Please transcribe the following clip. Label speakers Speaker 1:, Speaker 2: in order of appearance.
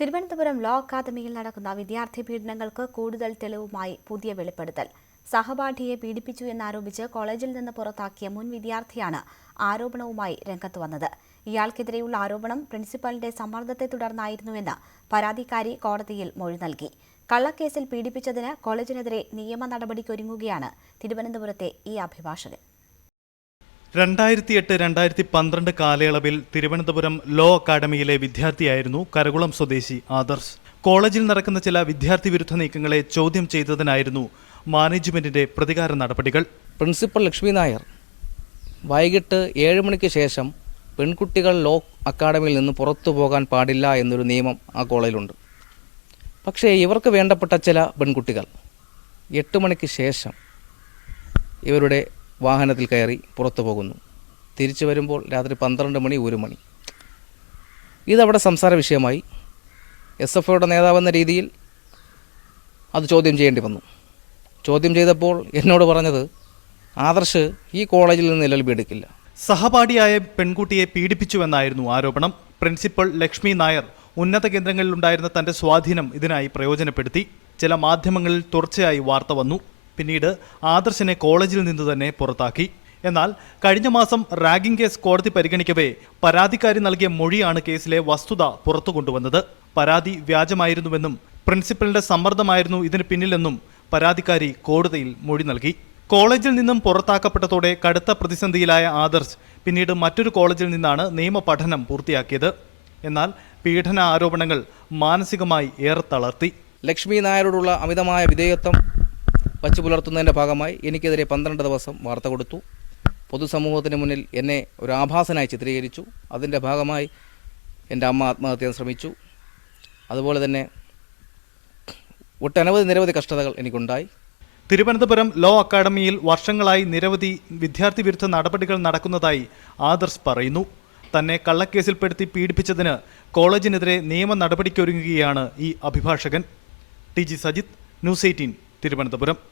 Speaker 1: Thiruvananthapuram law അക്കാദമിയിൽ നടക്കുന്ന വിദ്യാർത്ഥി പീഡനങ്ങൾക്ക് കൂടുതൽ തെളിവുമായി പുതിയ വെളിപ്പെടുത്തൽ. സഹപാഠിയെ പീഡിപ്പിച്ചു എന്നാരോപിച്ച് കോളേജിൽ നിന്ന് പുറത്താക്കിയ മുൻ വിദ്യാർത്ഥിയാണ് ആരോപണവുമായി രംഗത്ത് വന്നത്. ഇയാൾക്കെതിരെയുള്ള ആരോപണം പ്രിൻസിപ്പലിന്റെ സമ്മർദ്ദത്തെ തുടർന്നായിരുന്നുവെന്ന് പരാതിക്കാരി കോടതിയിൽ മൊഴി നൽകി. കള്ളക്കേസിൽ പീഡിപ്പിച്ചതിന് കോളേജിനെതിരെ നിയമ നടപടിക്കൊരുങ്ങുകയാണ് തിരുവനന്തപുരത്തെ ഈ അഭിഭാഷകൻ.
Speaker 2: രണ്ടായിരത്തി എട്ട് രണ്ടായിരത്തി പന്ത്രണ്ട് കാലയളവിൽ തിരുവനന്തപുരം ലോ അക്കാദമിയിലെ വിദ്യാർത്ഥിയായിരുന്നു കരകുളം സ്വദേശി ആദർശ്. കോളേജിൽ നടക്കുന്ന ചില വിദ്യാർത്ഥി വിരുദ്ധ നീക്കങ്ങളെ ചോദ്യം ചെയ്തതിനായിരുന്നു മാനേജ്മെന്റിന്റെ പ്രതികാര നടപടികൾ.
Speaker 3: പ്രിൻസിപ്പൽ ലക്ഷ്മി നായർ വൈകിട്ട് ഏഴ് മണിക്ക് ശേഷം പെൺകുട്ടികൾ ലോ അക്കാഡമിയിൽ നിന്ന് പുറത്തു പോകാൻ പാടില്ല എന്നൊരു നിയമം ആ കോളേജിലുണ്ട്. പക്ഷേ ഇവർക്ക് വേണ്ടപ്പെട്ട ചില പെൺകുട്ടികൾ എട്ട് മണിക്ക് ശേഷം ഇവരുടെ വാഹനത്തിൽ കയറി പുറത്തു പോകുന്നു. തിരിച്ചു വരുമ്പോൾ രാത്രി പന്ത്രണ്ട് മണി ഒരു മണി. ഇതവിടെ സംസാര വിഷയമായി. എസ് എഫ് ഒയുടെ നേതാവെന്ന രീതിയിൽ അത് ചോദ്യം ചെയ്യേണ്ടി വന്നു. ചോദ്യം ചെയ്തപ്പോൾ എന്നോട് പറഞ്ഞത് ആദർശ് ഈ കോളേജിൽ നിന്ന് നിലവിൽ എടുക്കില്ല.
Speaker 2: സഹപാഠിയായ പെൺകുട്ടിയെ പീഡിപ്പിച്ചുവെന്നായിരുന്നു ആരോപണം. പ്രിൻസിപ്പൽ ലക്ഷ്മി നായർ ഉന്നത കേന്ദ്രങ്ങളിലുണ്ടായിരുന്ന തന്റെ സ്വാധീനം ഇതിനായി പ്രയോജനപ്പെടുത്തി. ചില മാധ്യമങ്ങളിൽ തുടർച്ചയായി വാർത്ത വന്നു. പിന്നീട് ആദർശിനെ കോളേജിൽ നിന്ന് തന്നെ പുറത്താക്കി. എന്നാൽ കഴിഞ്ഞ മാസം റാഗിംഗ് കേസ് കോടതി പരിഗണിക്കവേ പരാതിക്കാരി നൽകിയ മൊഴിയാണ് കേസിലെ വസ്തുത പുറത്തു കൊണ്ടുവന്നത്. പരാതി വ്യാജമായിരുന്നുവെന്നും പ്രിൻസിപ്പലിന്റെ സമ്മർദ്ദമായിരുന്നു ഇതിന് പിന്നിലെന്നും പരാതിക്കാരി കോടതിയിൽ മൊഴി നൽകി. കോളേജിൽ നിന്നും പുറത്താക്കപ്പെട്ടതോടെ കടുത്ത പ്രതിസന്ധിയിലായ ആദർശ് പിന്നീട് മറ്റൊരു കോളേജിൽ നിന്നാണ് നിയമപഠനം പൂർത്തിയാക്കിയത്. എന്നാൽ പീഡന ആരോപണങ്ങൾ മാനസികമായി ഏറെ തളർത്തി.
Speaker 3: ലക്ഷ്മി നായരോടുള്ള അമിതമായ വിധേയത്വം വച്ചു പുലർത്തുന്നതിന്റെ ഭാഗമായി എനിക്കെതിരെ പന്ത്രണ്ട് ദിവസം വാർത്ത കൊടുത്തു. പൊതുസമൂഹത്തിന് മുന്നിൽ എന്നെ ഒരു ആഭാസനായി ചിത്രീകരിച്ചു. അതിന്റെ ഭാഗമായി എന്റെ അമ്മ ആത്മഹത്യ ശ്രമിച്ചു. അതുപോലെ തന്നെ ഒട്ടനവധി നിരവധി കഷ്ടതകൾ എനിക്കുണ്ടായി.
Speaker 2: തിരുവനന്തപുരം ലോ അക്കാദമിയിൽ വർഷങ്ങളായി നിരവധി വിദ്യാർത്ഥി വിരുദ്ധ നടപടികൾ നടക്കുന്നതായി ആദർശ് പറയുന്നു. തന്നെ കള്ളക്കേസിൽപ്പെടുത്തി പീഡിപ്പിച്ചതിന് കോളേജിനെതിരെ നിയമ നടപടിക്കൊരുങ്ങുകയാണ് ഈ അഭിഭാഷകൻ. T G Sajith News Eighteen Thiruvananthapuram.